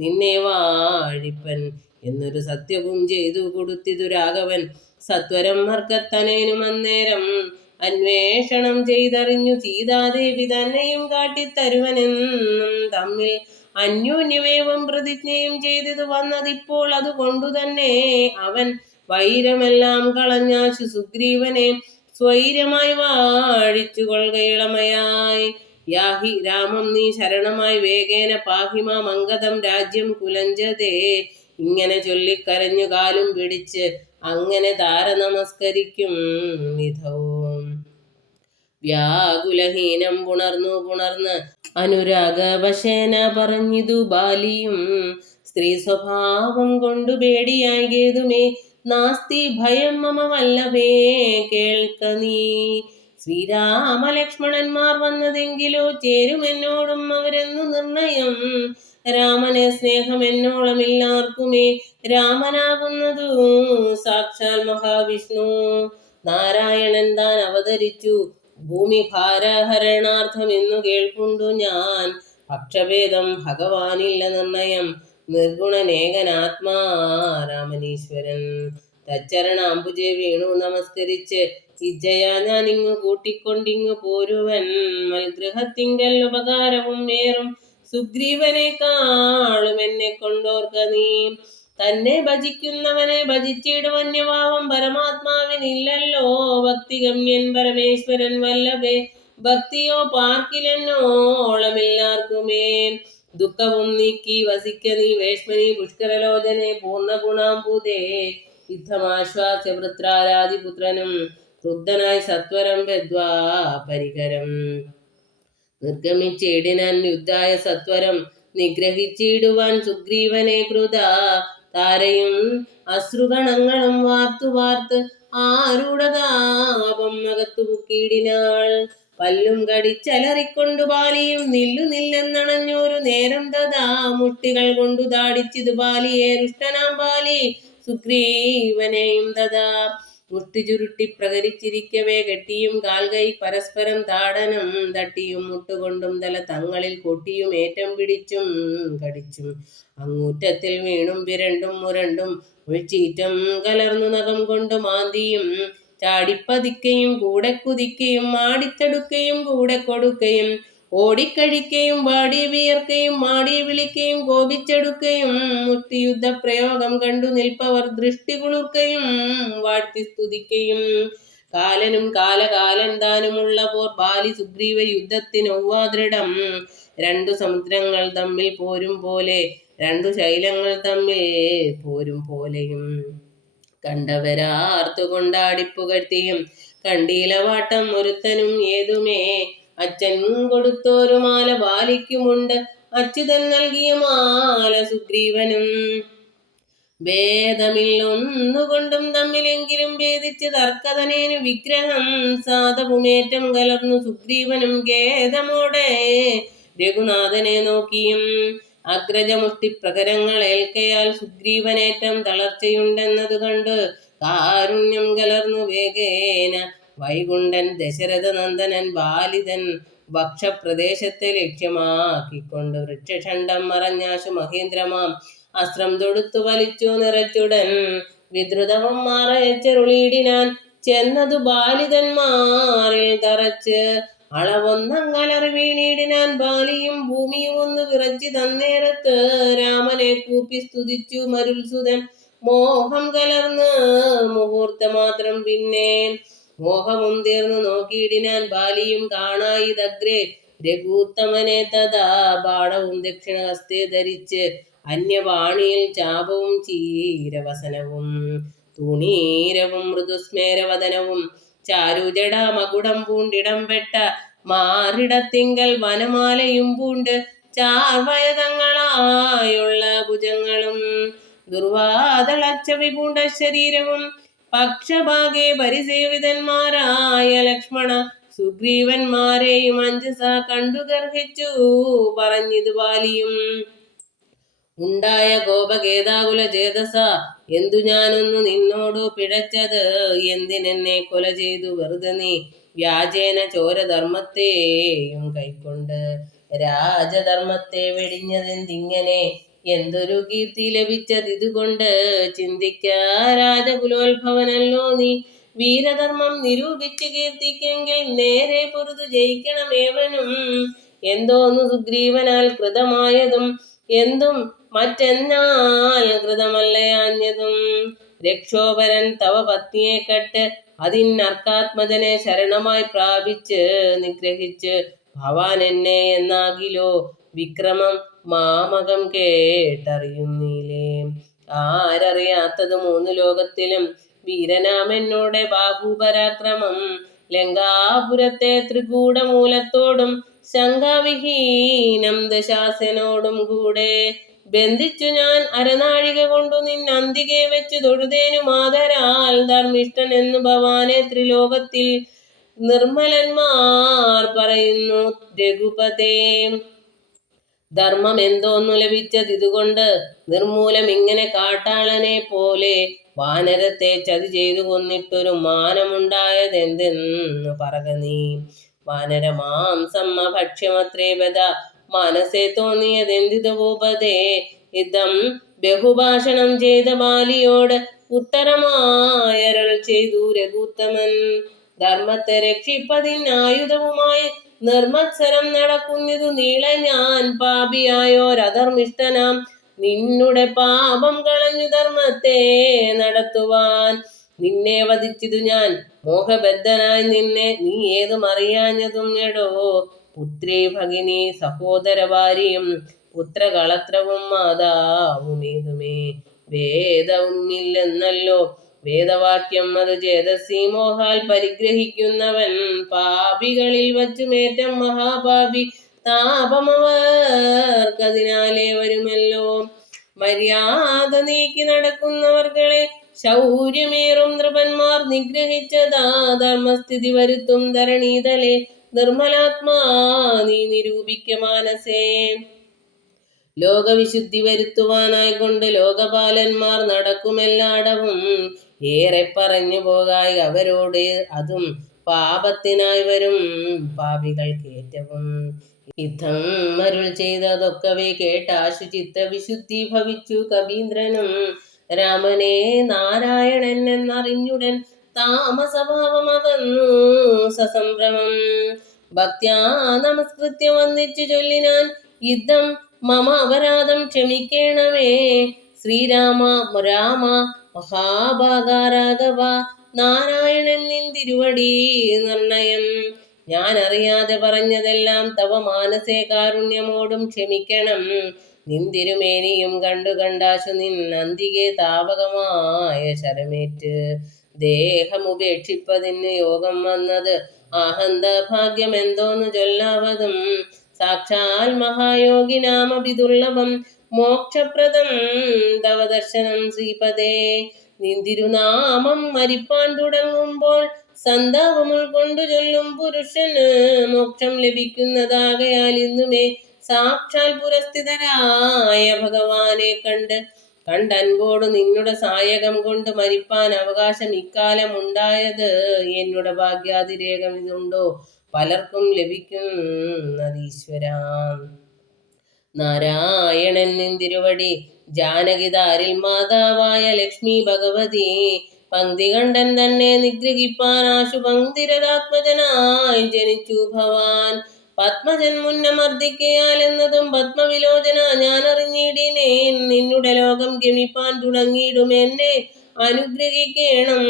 നിന്നെ വാഴിപ്പൻ എന്നൊരു സത്യവും ചെയ്തു കൊടുത്തിതു രാഘവൻ. സത്വരം മർക്കത്തനേനും അന്നേരം അന്വേഷണം ചെയ്തറിഞ്ഞു സീതാദേവി തന്നെയും കാട്ടിത്തരുവനെന്നും തമ്മിൽ അന്യോന്യമേവം പ്രതിജ്ഞയും ചെയ്തിതു വന്നതിപ്പോൾ. അതുകൊണ്ടു തന്നെ അവൻ വൈരമെല്ലാം കളഞ്ഞാശു സുഗ്രീവനെ സ്വൈരമായി വാഴിച്ചു കൊള്ളുകയിളമയായി. യാഹി രാമം നീ ശരണമായി വേഗേന പാഹിമാം അങ്കദം രാജ്യം കുലഞ്ചതേ. ഇങ്ങനെ ചൊല്ലിക്കരഞ്ഞു കാലും പിടിച്ച് അങ്ങനെ താര നമസ്കരിക്കും വിധവും. വ്യാകുലഹീനം പുണർന്ന് അനുരാഗവശേന പറഞ്ഞിതു ബാലിയും. സ്ത്രീ സ്വഭാവം കൊണ്ടു പേടിയായതുമേ നാസ്തി ഭയം മമ വല്ലഭേ കേൾക്ക നീ. ശ്രീരാമലക്ഷ്മണന്മാർ വന്നതെങ്കിലോ ചേരുമെന്നോടും അവരെന്നു നിർണയം. രാമനെ സ്നേഹം എന്നോളമില്ലാർക്കുമേ രാമനാകുന്നതു സാക്ഷാൽ മഹാവിഷ്ണു. നാരായണൻ താൻ അവതരിച്ചു ഭൂമി ഭാരഹരണാർത്ഥമെന്നു കേൾക്കുണ്ടു ഞാൻ. പക്ഷഭേദം ഭഗവാനില്ല നിർണയം, നിർഗുണനേകനാത്മാ രാമനീശ്വരൻ. തച്ചരണാംബുജെ വീണു നമസ്കരിച്ച് ഇജ്ജയാ ഞാനിങ്ങു കൂട്ടിക്കൊണ്ടിങ്ങു പോരുവൻ. മൽഗൃഹത്തിങ്കൽ ഉപകാരവും ഏറും സുഗ്രീവനേക്കാളും എന്നെ കൊണ്ടോർക്ക നീ. തന്നെ ഭജിക്കുന്നവനെ ഭജിച്ചിടുവന്യഭാവം പരമാത്മാവിനില്ലല്ലോ. ഭക്തിഗമ്യൻ പരമേശ്വരൻ വല്ലഭേ, ഭക്തിയോ പാർക്കിലെന്നോളമില്ലാർക്കുമേ. ദുഃഖവും നീക്കി വസിക്ക നീ വേഷ്മനി പുഷ്കരലോചനെ പൂർണ്ണഗുണാംബുദേ. യുദ്ധമാശ്വാസ്യ വൃത്രാരാതിപുത്രനും ക്രുദ്ധനായി സത്വരം ബദ്ധ്വാ പരികരം. നിർഗമിച്ചിടിനാൻ യുദ്ധായ സത്വരം, നിഗ്രഹിച്ചിടുവാൻ സുഗ്രീവനെ കൃതാ. താരയും അശ്രുഗണങ്ങളും വാർത്തു വാർത്ത് ആരൂഢതാപം അകത്തു പുക്കിയിടിനാൾ. പല്ലും കടിച്ചലറിക്കൊണ്ടു ബാലിയും നില്ലു നില്ലെന്നണഞ്ഞൊരു നേരം തഥാ. മുഷ്ടികൾ കൊണ്ടു താടിച്ചിതു ബാലിയെ രുഷ്ടനാം ബാലി സുഗ്രീവനെയും തഥാ. മുഷ്ടി ചുരുട്ടി പ്രകരിച്ചിരിക്കവേ കെട്ടിയും കാൽകൈ പരസ്പരം താടനം തട്ടിയും മുട്ടുകൊണ്ടും തല തങ്ങളിൽ കൊട്ടിയും ഏറ്റം പിടിച്ചും കടിച്ചും അങ്ങൂറ്റത്തിൽ വീണും വിരണ്ടും മുരണ്ടും ഒഴിച്ചീറ്റം കലർന്നു നഖം കൊണ്ട് മാന്തിയും ചാടിപ്പതിക്കയും കൂടെ കുതിക്കയും ആടിത്തടുക്കയും കൂടെ കൊടുക്കയും ഓടിക്കഴിക്കയും വാടി വിയർക്കയും മാടി വിളിക്കയും കോപിച്ചെടുക്കയും മുക്തിയുദ്ധ പ്രയോഗം കണ്ടു നിൽപ്പവർ ദൃഷ്ടി കുളിർക്കയും വാഴ്ത്തി സ്തുതിക്കയും. കാലനും കാലകാലൻ താനുമുള്ള പോർ ബാലി സുഗ്രീവ യുദ്ധത്തിനൊവ്വാദൃഢം. രണ്ടു സമുദ്രങ്ങൾ തമ്മിൽ പോരും പോലെ, രണ്ടു ശൈലങ്ങൾ തമ്മിൽ പോരും പോലെയും. കണ്ടവരാർത്തു കൊണ്ടാടിപ്പുകഴ്ത്തിയും കണ്ടീലവാട്ടം ഒരുത്തനും ഏതുമേ. അച്ഛൻ കൊടുത്തോരു മാല ബാലിക്കുമുണ്ട്, അച്യുതൻ നൽകിയ മാല സുഗ്രീവനും. ഭേദമില്ലൊന്നുകൊണ്ടും തമ്മിലെങ്കിലും ഭേദിച്ച് തർക്കതനേനു വിഗ്രഹം. സാധവുമേറ്റം കലർന്നു സുഗ്രീവനും ഖേദമോടെ രഘുനാഥനെ നോക്കിയും. അഗ്രജമുഷ്ടിപ്രകരങ്ങൾ ഏൽക്കയാൽ സുഗ്രീവനേറ്റം തളർച്ചയുണ്ടെന്നതു കണ്ട് കാരുണ്യം കലർന്നു വേഗേന വൈകുണ്ഠൻ ദശരഥ നന്ദനൻ ബാലിതൻ ഭക്ഷപ്രദേശത്തെ ലക്ഷ്യമാക്കിക്കൊണ്ട് വൃക്ഷഖണ്ഡം മറഞ്ഞാശു മഹേന്ദ്രമാം അസ്ത്രം തൊടുത്തു വലിച്ചു നിറച്ചുടൻ വിദ്രുതവം മാറയച്ചരുളിയിടിനാൻ. ചെന്നതു ബാലിതന്മാരിൽ തറച്ച് അളവൊന്നങ്ങലറി വീണിടിനാൻ. ബാലിയും ഭൂമിയും ഒന്ന് വിറച്ചി തന്നേരത്ത് രാമനെ കൂപ്പി സ്തുതിച്ചു മരുൽസുതൻ. മോഹം കലർന്ന് മുഹൂർത്തമാത്രം പിന്നെ മോഹവും തീർന്നു നോക്കിയിടിനാൻ. ബാലിയും കാണായിതഗ്രേ രഘൂത്തമനെ തഥാ. ബാണവും ദക്ഷിണഹസ്തേ ധരിച്ച് അന്യവാണിയിൽ ചാപവും ചീരവസനവും തൂണീരവും മൃദുസ്മേരവദനവും ചാരുജടാമകുടം പൂണ്ടിടം വെട്ട മാറിടത്തിങ്കൽ വനമാലയും പൂണ്ട് ചാർവയതങ്ങളായുള്ള ഭുജങ്ങളും ദുർവാദളച്ചവി പൂണ്ട ശരീരവും പക്ഷഭാഗേ പരിസേവിതന്മാരായ ലക്ഷ്മണ സുഗ്രീവന്മാരെയും അഞ്ജസ കണ്ടു ഗർഹിച്ചു പറഞ്ഞിതു ബാലിയും. ഉണ്ടായ കോപഖേദാകുല ചേതസ, എന്തു ഞാനൊന്നു നിന്നോടു പിഴച്ചത്? എന്തിനെന്നെ കൊല ചെയ്തു വെറുതെ നീ വ്യാജേന ചോരധർമ്മത്തെയും കൈക്കൊണ്ട്? രാജധർമ്മത്തെ വെടിഞ്ഞതെന്തിങ്ങനെ? എന്തൊരു കീർത്തി ലഭിച്ചതിതുകൊണ്ട്? ചിന്തിക്ക രാജകുലോത്ഭവനല്ലോ നീ. വീരധർമ്മം നിരൂപിച്ച് കീർത്തിക്കെങ്കിൽ നേരെ പൊരുതു ജയിക്കണമേവനും. എന്തോന്നു സുഗ്രീവനാൽ കൃതമായതും എന്തും മറ്റെന്നാൽ കൃതമല്ലയാഞ്ഞതും? രക്ഷോപരൻ തവ പത്നിയെ കട്ട് അതിനർക്കാത്മജനെ ശരണമായി പ്രാപിച്ച് നിഗ്രഹിച്ച് ഭവാൻ എന്നെ എന്നാകിലോ വിക്രമം മാമകം കേട്ടറിയുന്നില്ലേ? ആരറിയാത്തത് മൂന്നു ലോകത്തിലും വീരനാമെന്നോടെ ബാഹുപരാക്രമം. ലങ്കാപുരത്തെ ത്രികൂടമൂലത്തോടും ശങ്കാവിഹീനം ദശാസനോടും കൂടെ ബന്ധിച്ചു ഞാൻ അരനാഴിക കൊണ്ടു നിന്നന്തികെ വെച്ചു തൊഴുതേനു മാതരാൽ ധർമ്മിഷ്ഠൻ എന്നു ഭവാനെ ത്രിലോകത്തിൽ നിർമ്മലന്മാർ പറയുന്നു രഘുപതേ. ധർമ്മം എന്തോന്നു ലഭിച്ചതിതുകൊണ്ട് നിർമൂലം ഇങ്ങനെ കാട്ടാളനെ പോലെ വാനരത്തെ ചതി ചെയ്തു കൊന്നിട്ടൊരു മാനമുണ്ടായതെന്തെന്നു പറക നീ. വാനരമാംസം ഭക്ഷ്യമത്രേ ബത മനസ്സെ തോന്നിയതെന്തിതു ഭൂപതേ. യുദ്ധം ബഹുഭാഷണം ചെയ്ത ബാലിയോട് ഉത്തരമായരുൾ ചെയ്തു രഘുത്തമൻ. ധർമ്മത്തെ രക്ഷിപ്പതിനായുധവുമായി നിർമ്മത്സരം നടക്കുന്നിതു നീളെ ഞാൻ പാപിയായോരധർമ്മിഷ്ഠനാം നിന്നുടെ പാപം കളഞ്ഞു ധർമ്മത്തെ നടത്തുവാൻ. നിന്നെ വധിച്ചിതു ഞാൻ മോഹബദ്ധനായി നിന്നെ നീ ഏതും അറിയാഞ്ഞതും എടോ. പുത്രി ഭഗിനി സഹോദര ഭാര്യയും പുത്രകളത്രവും മാതാവുമേതുമേ വേദവുമില്ലെന്നല്ലോ. വേദവാക്യം അത് ചേതസി മോഹാൽ പരിഗ്രഹിക്കുന്നവൻ പാപികളിൽ വച്ചുമേറ്റം മഹാപാപി താപമവർക്കതിനാലേ വരുമല്ലോ. മര്യാദ നീക്കി നടക്കുന്നവർകളെ ശൗര്യമേറും നൃപന്മാർ നിഗ്രഹിച്ചതാ ധർമ്മസ്ഥിതി വരുത്തും ധരണീതലേ. നിർമ്മലാത്മാ നീ നിരൂപിക്ക മാനസേ. ലോകവിശുദ്ധി വരുത്തുവാനായിക്കൊണ്ട് ലോകപാലന്മാർ നടക്കുമെല്ലാടവും. ഏറെ പറഞ്ഞു പോകായി അവരോട് അതും പാപത്തിനായി വരും പാപികൾക്കേറ്റവും. യുദ്ധം അരുൾ ചെയ്തതൊക്കവേ കേട്ടാശു ചിത്തവിശുദ്ധി ഭവിച്ചു കവീന്ദ്രനും. രാമനെ നാരായണൻ എന്നറിഞ്ഞുടൻ താമസഭാവമകന്നു സസംഭ്രമം. ഭക്ത്യാ നമസ്കൃത്യ വന്നിച്ചു ചൊല്ലിനാൻ യുദ്ധം മമ അപരാധം ക്ഷമിക്കേണമേ. ശ്രീരാമ രാമ മഹാഭാഗാരാഘവ നാരായണൻ നിൻ തിരുവടി നിർണയം. ഞാൻ അറിയാതെ പറഞ്ഞതെല്ലാം തവ മാനസേ കാരുണ്യമോടും ക്ഷമിക്കണം. നിൻ തിരുമേനിയും കണ്ടു കണ്ടാശു നിൻ അന്തികെ താപകമായ ശരമേറ്റ് ദേഹമുപേക്ഷിപ്പതിന് യോഗം വന്നത് ആഹന്ത ഭാഗ്യം എന്തോന്നു ചൊല്ലാവതും. സാക്ഷാൽ മഹായോഗിനാമപി ദുർലഭം മോക്ഷപ്രദം തവ ദർശനം ശ്രീപദേ. നിന്തിരുനാമം മരിപ്പാൻ തുടങ്ങുമ്പോൾ സന്താപം ഉൾക്കൊണ്ടു ചൊല്ലും പുരുഷന് മോക്ഷം ലഭിക്കുന്നതാകയാൽ ഇന്നുമേ സാക്ഷാൽ പുരസ്ഥിതരായ ഭഗവാനെ കണ്ടൻപോട് നിന്നുടെ സായകം കൊണ്ട് മരിപ്പാൻ അവകാശം ഇക്കാലം ഉണ്ടായത്. എന്നുടെ ഭാഗ്യാതിരേകം ഇതുണ്ടോ പലർക്കും ലഭിക്കുന്നതീശ്വരാ. നാരായണൻ നിൻ തിരുവടി ജാനകിതാരിൽ മാതാവായ ലക്ഷ്മി ഭഗവതി. പങ്ക്തി കണ്ടൻ തന്നെ നിഗ്രഹിപ്പാൻ ആശു പങ്ക്തിരതാത്മജനായി ജനിച്ചു ഭവാൻ. പത്മജൻ മുന്നമർദ്ദിക്കയാൽ എന്നതും പത്മവിലോചന ഞാൻ അറിഞ്ഞിടിനേൻ. നിന്നുടെ ലോകം ഗമിപ്പാൻ തുടങ്ങിയിടും എന്നെ അനുഗ്രഹിക്കേണം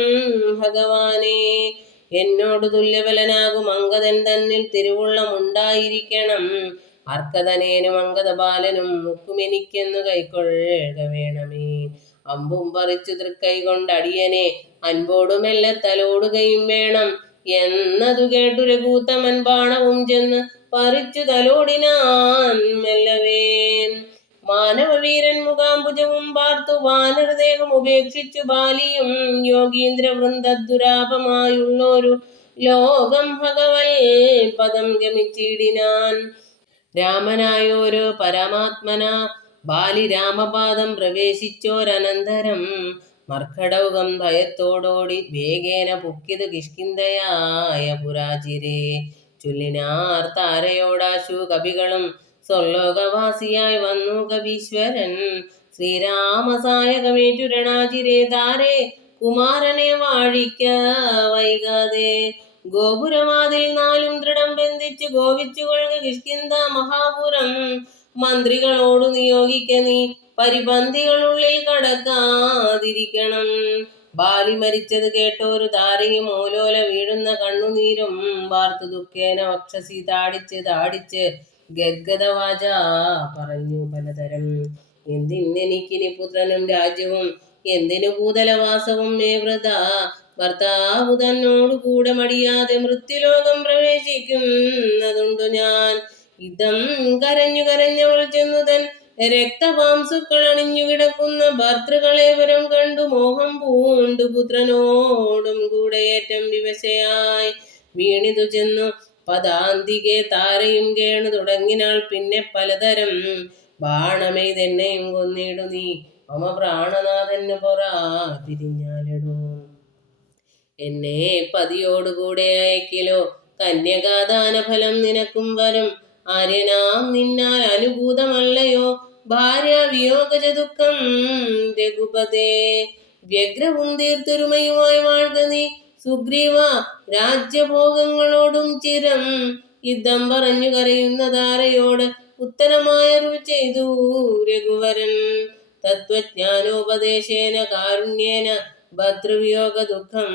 ഭഗവാനെ. എന്നോട് തുല്യബലനാകും അങ്കദൻ തന്നിൽ തിരുവുള്ളമുണ്ടായിരിക്കണം. അർക്കതനേനും അങ്കദബാലനും മുക്കുമെനിക്കെന്നു കൈക്കൊള്ളുക വേണമേ. അമ്പും പറിച്ചു തൃക്കൈ കൊണ്ടടിയനെ അൻപോടു മെല്ലെ തലോടുകയും വേണം എന്നതു കേട്ടു രഘൂത്തമൻ ബാണവും ചെന്ന് പറിച്ചു തലോടിനാൻ മെല്ലവേ. മാനവവീരൻ മുഖാംബുജവും പാർത്തു വാനരദേഹം ഉപേക്ഷിച്ചു ബാലിയും യോഗീന്ദ്ര വൃന്ദുരാപമായുള്ളൊരു ലോകം ഭഗവൽ പദം ഗമിച്ചിടിനാൻ. രാമനായോരോ പരമാത്മന ബാലി രാമപാദം പ്രവേശിച്ചോരനന്തരം മർക്കടൗകം ഭയത്തോടോടി വേഗേന പുക്കിത് കിഷ്കിന്ധയായ പുരാചിരേ. ചൊല്ലിനാർ താരയോടാശു കവികളും സ്വർലോകവാസിയായി വന്നു കവീശ്വരൻ. ശ്രീരാമസായകമേറ്റു രണാചിരേ താരേ കുമാരനെ വാഴിക്ക വൈകാതെ. ഗോപുരവാതിൽ നാലും ദൃഢം ബന്ധിച്ചു ഗോവിച്ചു കൊള്ളുക കിഷ്കിന്ധ മഹാപുരം. മന്ത്രികളോടു നിയോഗിക്ക നീ പരിപന്തികളുള്ളിൽ കടക്കാതിരിക്കണം. ബാലി മരിച്ചത് കേട്ടോരു താരയും ഓലോല വീഴുന്ന കണ്ണുനീരും വാർത്തു ദുഃഖേന വക്ഷസി താടിച്ച് ഗദ്ഗദവാച പറഞ്ഞു പലതരം. എന്തിനെനിക്കിനി പുത്രനും രാജ്യവും എന്തിനു ഭൂതലവാസവും മേ വൃത. ഭർത്താവു തന്നോടു കൂടെ മടിയാതെ മൃത്യുലോകം പ്രവേശിക്കുന്നതുണ്ടു ഞാൻ. ഇതം കരഞ്ഞു കരഞ്ഞവൾ ചെന്നു തൻ രക്തപാംസുക്കൾ അണിഞ്ഞു കിടക്കുന്ന ഭർത്തൃകളേവരും കണ്ടു മോഹം പൂണ്ടു പുത്രനോടും കൂടെ ഏറ്റം വിവശയായി വീണിതു ചെന്നു പദാന്തികെ താരയും കേണു തുടങ്ങിനാൾ. പിന്നെ പലതരം ബാണമെയ്തെന്നെയും കൊന്നിടു നീ മമ പ്രാണനാഥന് പൊറാ തിരിഞ്ഞാലിടൂ. എന്നെ പതിയോടുകൂടെ അയക്കിലോ കന്യകാദാനഫലം നിനക്കും വരും. ആര്യനാം നിന്നാൽ അനുഭൂതമല്ലയോ ഭാര്യ വിയോഗജ ദുഃഖം രഘുപതേ. വ്യഗ്രവും തീർത്തൊരുമയുമായി വാഴ്ക നീ സുഗ്രീവ രാജ്യഭോഗങ്ങളോടും ചിരം. യുദ്ധം പറഞ്ഞു കരയുന്ന താരയോട് ഉത്തരമായരുൾ ചെയ്തു രഘുവരൻ. തത്വജ്ഞാനോപദേശേന കാരുണ്യേന ഭർതൃവിയോഗ ദുഃഖം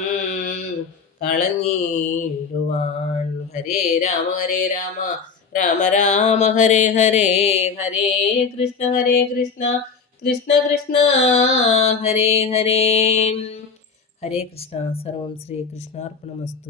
കളഞ്ഞിടുവാൻ. ഹരേ രാമ രാമ രാമ ഹരേ ഹരേ. ഹരേ കൃഷ്ണ കൃഷ്ണ കൃഷ്ണ ഹരേ ഹരേ. ഹരേ കൃഷ്ണ. സർവം ശ്രീകൃഷ്ണാർപ്പണമസ്തു.